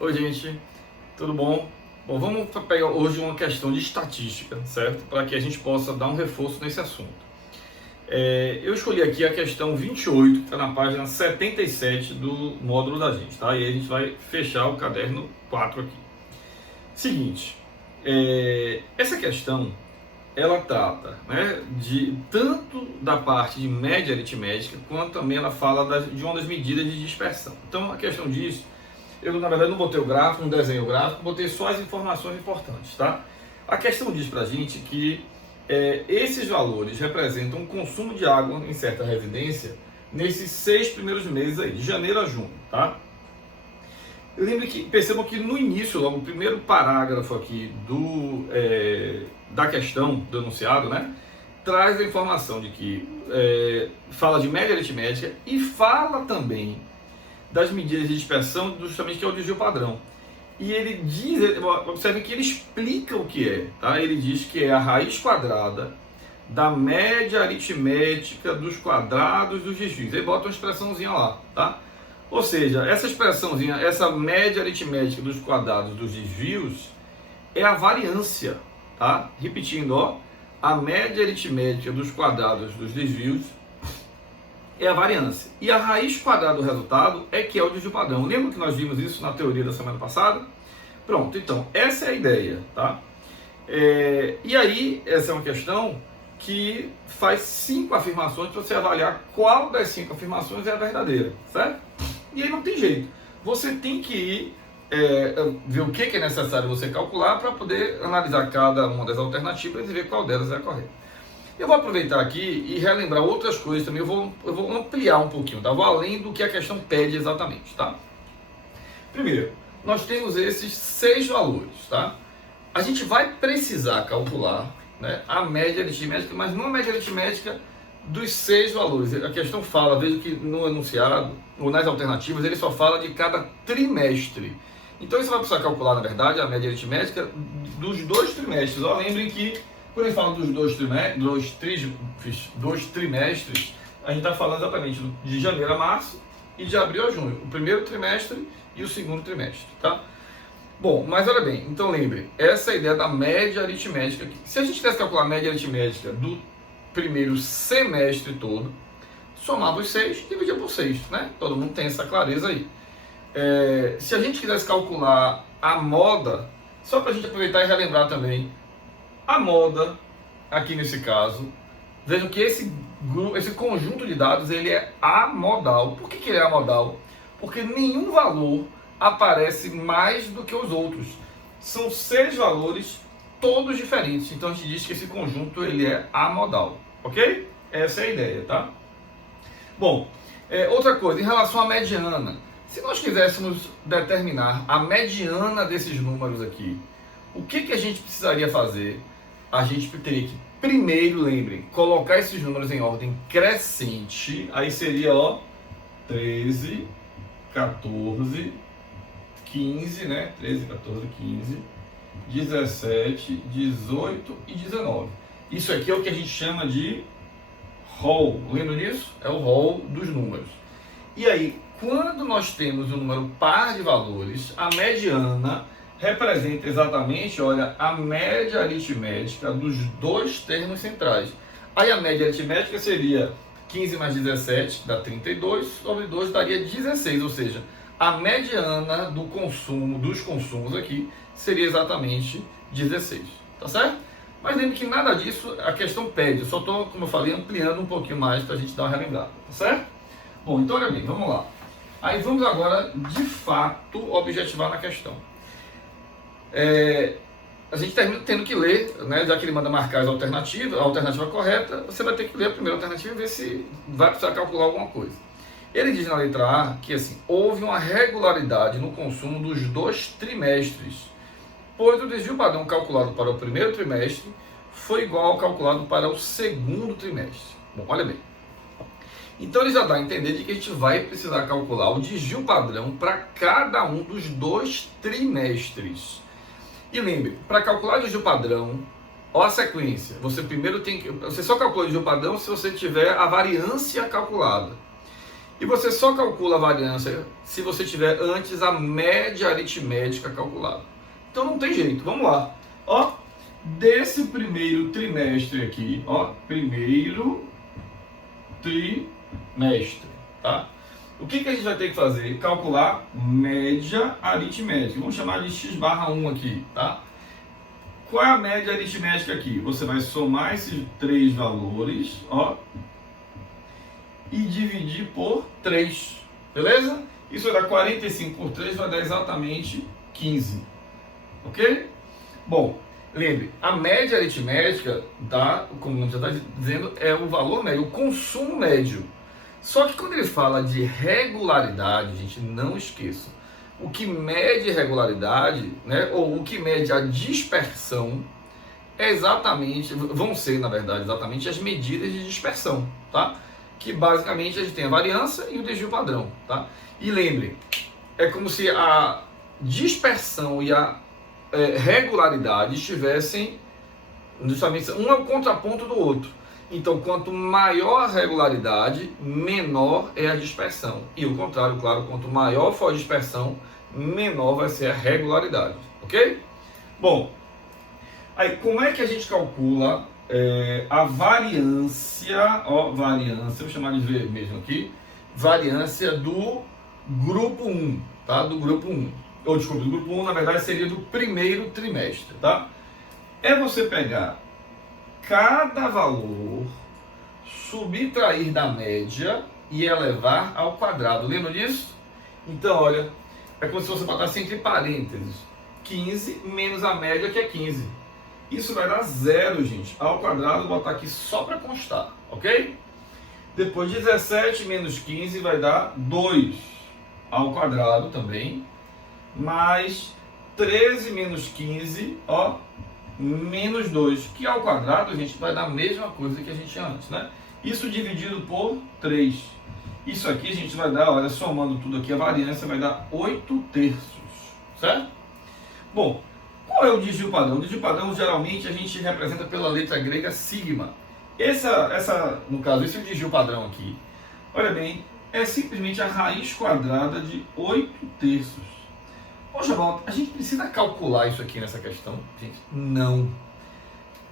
Oi, gente, tudo bom? Bom, vamos pegar hoje uma questão de estatística, certo? Para que a gente possa dar um reforço nesse assunto. Eu escolhi aqui a questão 28, que está na página 77 do módulo da gente, tá? E aí a gente vai fechar o caderno 4 aqui. Seguinte, essa questão, ela trata, né, de tanto da parte de média aritmética, quanto também ela fala de uma das medidas de dispersão. Então, a questão diz... Eu, na verdade, não botei o gráfico, não desenhei o gráfico, botei só as informações importantes, tá? A questão diz pra gente que esses valores representam o consumo de água em certa residência nesses 6 primeiros meses aí, de janeiro a junho, tá? Percebam que no início, logo, o primeiro parágrafo aqui da questão, do enunciado, né? Traz a informação de que fala de média aritmética e fala também das medidas de dispersão, justamente que é o desvio padrão. E ele diz, observe que ele explica o que é, tá? Ele diz que é a raiz quadrada da média aritmética dos quadrados dos desvios. Ele bota uma expressãozinha lá, tá? Ou seja, essa expressãozinha, essa média aritmética dos quadrados dos desvios é a variância, tá? Repetindo, ó, a média aritmética dos quadrados dos desvios é a variância. E a raiz quadrada do resultado é que é o desvio padrão. Lembra que nós vimos isso na teoria da semana passada? Pronto, então, essa é a ideia, tá? E aí, essa é uma questão que faz 5 afirmações para você avaliar qual das 5 afirmações é a verdadeira, certo? E aí não tem jeito. Você tem que ir ver o que é necessário você calcular para poder analisar cada uma das alternativas e ver qual delas é a correta. Eu vou aproveitar aqui e relembrar outras coisas também, eu vou ampliar um pouquinho, tá? Vou além do que a questão pede exatamente, tá? Primeiro, nós temos esses 6 valores, tá? A gente vai precisar calcular, né, a média aritmética, mas não a média aritmética dos 6 valores. A questão fala, veja que no enunciado, ou nas alternativas, ele só fala de cada trimestre. Então você vai precisar calcular, na verdade, a média aritmética dos 2 trimestres. Ó, lembrem que quando ele fala dos dois trimestres, a gente está falando exatamente de janeiro a março e de abril a junho. O primeiro trimestre e o segundo trimestre, tá? Bom, mas olha bem, então lembre, essa é a ideia da média aritmética. Se a gente tivesse que calcular a média aritmética do primeiro semestre todo, somava os 6 e dividia por 6, né? Todo mundo tem essa clareza aí. Se a gente quisesse calcular a moda, só para a gente aproveitar e relembrar também, a moda, aqui nesse caso, vejam que esse conjunto de dados ele é amodal. Por que ele é amodal? Porque nenhum valor aparece mais do que os outros. São 6 valores, todos diferentes. Então a gente diz que esse conjunto ele é amodal, ok? Essa é a ideia, tá? Bom, outra coisa, em relação à mediana. Se nós quiséssemos determinar a mediana desses números aqui, o que a gente precisaria fazer? A gente teria que, primeiro, lembrem, colocar esses números em ordem crescente. Aí seria, ó, 13, 14, 15, né? 13, 14, 15, 17, 18 e 19. Isso aqui é o que a gente chama de rol. Lembra disso? É o rol dos números. E aí, quando nós temos um número par de valores, a mediana representa exatamente, olha, a média aritmética dos 2 termos centrais. Aí a média aritmética seria 15 mais 17 dá 32, sobre 2 daria 16, ou seja, a mediana dos consumos aqui seria exatamente 16, tá certo? Mas lembre que nada disso a questão pede, eu só estou, como eu falei, ampliando um pouquinho mais para a gente dar uma relembrada, tá certo? Bom, então olha bem, vamos lá. Aí vamos agora, de fato, objetivar na questão. A gente termina tendo que ler, né, já que ele manda marcar a alternativa correta, você vai ter que ler a primeira alternativa e ver se vai precisar calcular alguma coisa. Ele diz na letra A que assim, houve uma regularidade no consumo dos 2 trimestres, pois o desvio padrão calculado para o primeiro trimestre foi igual ao calculado para o segundo trimestre. Bom, olha bem. Então ele já dá a entender de que a gente vai precisar calcular o desvio padrão para cada um dos 2 trimestres. E lembre, para calcular o desvio padrão, olha a sequência. Você só calcula o desvio padrão se você tiver a variância calculada. E você só calcula a variância se você tiver antes a média aritmética calculada. Então não tem jeito, vamos lá. Ó, desse primeiro trimestre aqui, ó, primeiro trimestre, tá? O que a gente vai ter que fazer? Calcular média aritmética. Vamos chamar de x/1 aqui, tá? Qual é a média aritmética aqui? Você vai somar esses três valores, ó, e dividir por 3, beleza? Isso vai dar 45 por 3, vai dar exatamente 15, ok? Bom, lembre, a média aritmética, tá, como o nome já está dizendo, é o valor médio, o consumo médio. Só que quando ele fala de regularidade, gente, não esqueça, o que mede regularidade, né, ou o que mede a dispersão, é exatamente, vão ser, na verdade, exatamente as medidas de dispersão, tá? Que basicamente a gente tem a variância e o desvio padrão, tá? E lembre, é como se a dispersão e a regularidade estivessem justamente um é o contraponto do outro. Então, quanto maior a regularidade, menor é a dispersão. E o contrário, claro, quanto maior for a dispersão, menor vai ser a regularidade, ok? Bom, aí como é que a gente calcula a variância, ó, variância, vou chamar de V mesmo aqui, variância do grupo 1, tá? Do grupo 1. Ou desculpa, do grupo 1, na verdade, seria do primeiro trimestre, tá? É você pegar cada valor, subtrair da média e elevar ao quadrado. Lembra disso? Então, olha, é como se você botasse entre parênteses 15 menos a média, que é 15. Isso vai dar 0, gente. Ao quadrado, vou botar aqui só para constar, ok? Depois, 17 menos 15 vai dar 2 ao quadrado também. Mais 13 menos 15, ó, menos 2, que ao quadrado, gente, vai dar a mesma coisa que a gente tinha antes, né? Isso dividido por 3. Isso aqui a gente vai dar, olha, somando tudo aqui, a variância vai dar 8 terços, certo? Bom, qual é o desvio padrão? O desvio padrão, geralmente, a gente representa pela letra grega sigma. No caso, esse é o desvio padrão aqui. Olha bem, é simplesmente a raiz quadrada de 8 terços. Poxa, bom, a gente precisa calcular isso aqui nessa questão? Gente, não.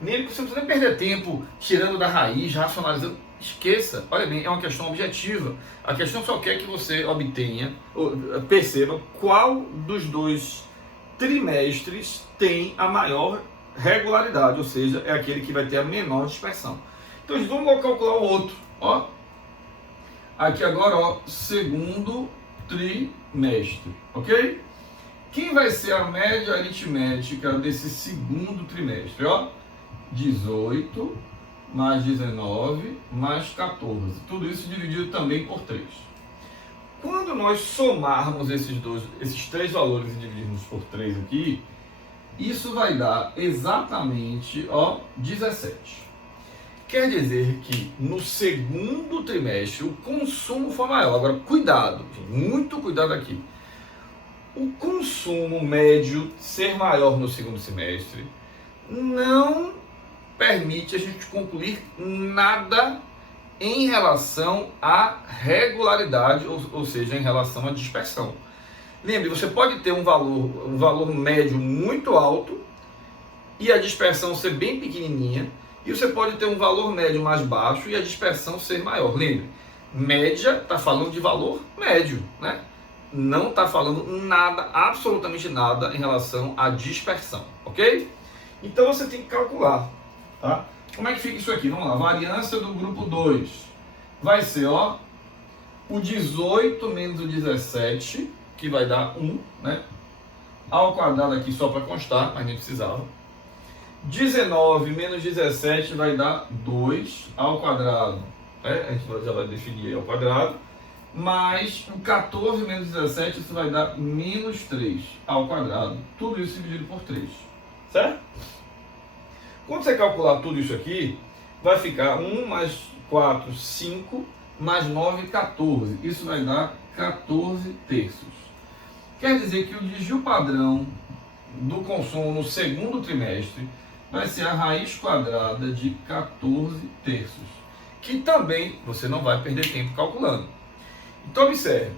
Nem, você não precisa nem perder tempo tirando da raiz, racionalizando. Esqueça. Olha bem, é uma questão objetiva. A questão só quer que você obtenha, perceba qual dos dois trimestres tem a maior regularidade, ou seja, é aquele que vai ter a menor dispersão. Então, vamos logo calcular o outro. Ó. Aqui agora, ó, segundo trimestre, ok? Quem vai ser a média aritmética desse segundo trimestre? Ó, 18 mais 19 mais 14. Tudo isso dividido também por 3. Quando nós somarmos esses três valores e dividirmos por 3 aqui, isso vai dar exatamente, ó, 17. Quer dizer que no segundo trimestre o consumo foi maior. Agora, cuidado, muito cuidado aqui. O consumo médio ser maior no segundo semestre não permite a gente concluir nada em relação à regularidade, ou seja, em relação à dispersão. Lembre, você pode ter um valor médio muito alto e a dispersão ser bem pequenininha, e você pode ter um valor médio mais baixo e a dispersão ser maior. Lembre, média está falando de valor médio, né? Não está falando nada, absolutamente nada em relação à dispersão, ok? Então você tem que calcular, tá? Como é que fica isso aqui? Vamos lá, variância do grupo 2 vai ser, ó, o 18 menos o 17, que vai dar 1, né? Ao quadrado aqui só para constar, mas nem precisava. 19 menos 17 vai dar 2 ao quadrado, né? A gente já vai definir aí ao quadrado. Mais o 14 menos 17, isso vai dar menos 3 ao quadrado. Tudo isso dividido por 3, certo? Quando você calcular tudo isso aqui, vai ficar 1 mais 4, 5, mais 9, 14. Isso vai dar 14 terços. Quer dizer que o desvio padrão do consumo no segundo trimestre vai ser a raiz quadrada de 14 terços. Que também você não vai perder tempo calculando. Então observe,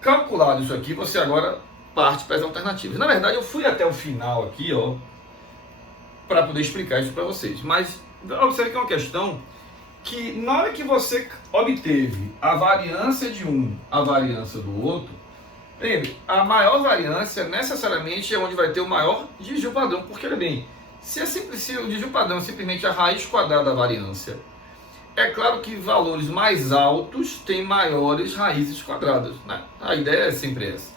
calculado isso aqui, você agora parte para as alternativas. Na verdade, eu fui até o final aqui, ó, para poder explicar isso para vocês. Mas observe que é uma questão que na hora que você obteve a variância de um, a variância do outro, lembre, a maior variância necessariamente é onde vai ter o maior desvio padrão, porque olha bem, se o desvio padrão é simplesmente a raiz quadrada da variância, é claro que valores mais altos têm maiores raízes quadradas, né? A ideia é sempre essa.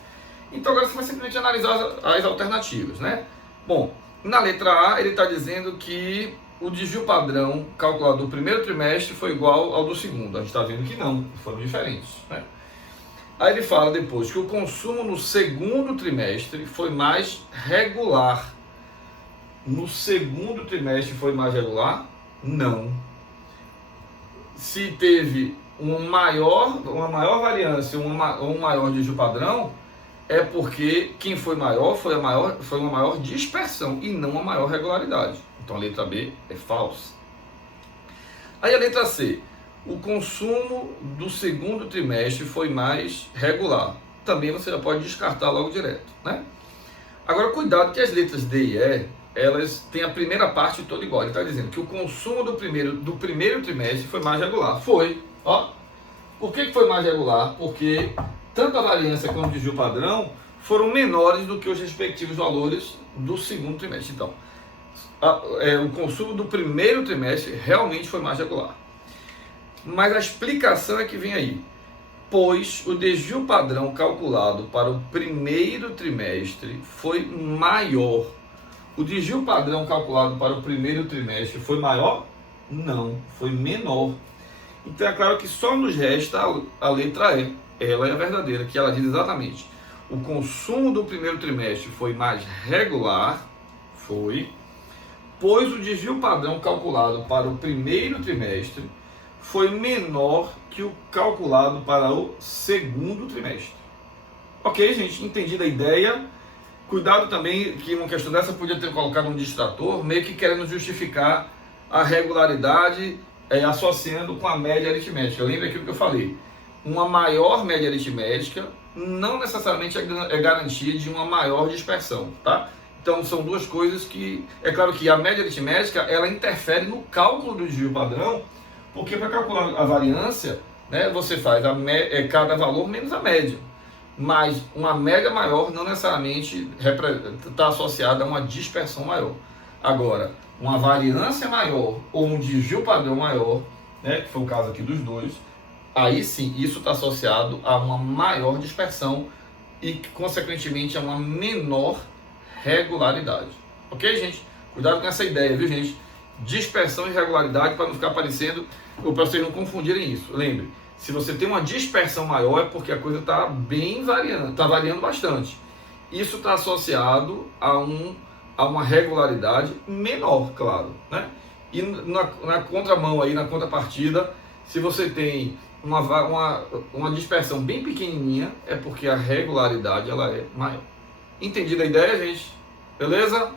Então agora você vai simplesmente analisar as alternativas, né? Bom, na letra A ele está dizendo que o desvio padrão calculado do primeiro trimestre foi igual ao do segundo. A gente está vendo que não, foram diferentes, né? Aí ele fala depois que o consumo no segundo trimestre foi mais regular. No segundo trimestre foi mais regular? Não. Se teve uma maior variância, um maior desvio padrão, é porque quem foi maior foi uma maior dispersão e não uma maior regularidade. Então a letra B é falsa. Aí a letra C, o consumo do segundo trimestre foi mais regular. Também você já pode descartar logo direto, né? Agora cuidado que as letras D e E, elas têm a primeira parte toda igual. Ele está dizendo que o consumo do primeiro trimestre foi mais regular. Foi, ó. Por que foi mais regular? Porque tanto a variância quanto o desvio padrão foram menores do que os respectivos valores do segundo trimestre. Então, o consumo do primeiro trimestre realmente foi mais regular. Mas a explicação é que vem aí. Pois o desvio padrão calculado para o primeiro trimestre foi maior. O desvio padrão calculado para o primeiro trimestre foi maior? Não, foi menor. Então é claro que só nos resta a letra E. Ela é a verdadeira, que ela diz exatamente: o consumo do primeiro trimestre foi mais regular, pois o desvio padrão calculado para o primeiro trimestre foi menor que o calculado para o segundo trimestre. Ok, gente? Entendida a ideia? Cuidado também que uma questão dessa podia ter colocado um distrator, meio que querendo justificar a regularidade associando com a média aritmética. Lembra aquilo que eu falei? Uma maior média aritmética não necessariamente é garantia de uma maior dispersão, tá? Então são duas coisas que, é claro que a média aritmética, ela interfere no cálculo do desvio padrão, porque para calcular a variância, né, você faz cada valor menos a média. Mas uma média maior não necessariamente está associada a uma dispersão maior. Agora, uma variância maior ou um desvio padrão maior, né, que foi o caso aqui dos dois, aí sim, isso está associado a uma maior dispersão e, consequentemente, a uma menor regularidade. Ok, gente? Cuidado com essa ideia, viu, gente? Dispersão e regularidade, para não ficar parecendo, ou para vocês não confundirem isso. Lembre, se você tem uma dispersão maior, é porque a coisa está bem variando, está variando bastante. Isso está associado a uma regularidade menor, claro, né? E na contramão aí, na contrapartida, se você tem uma dispersão bem pequenininha, é porque a regularidade ela é maior. Entendida a ideia, gente? Beleza?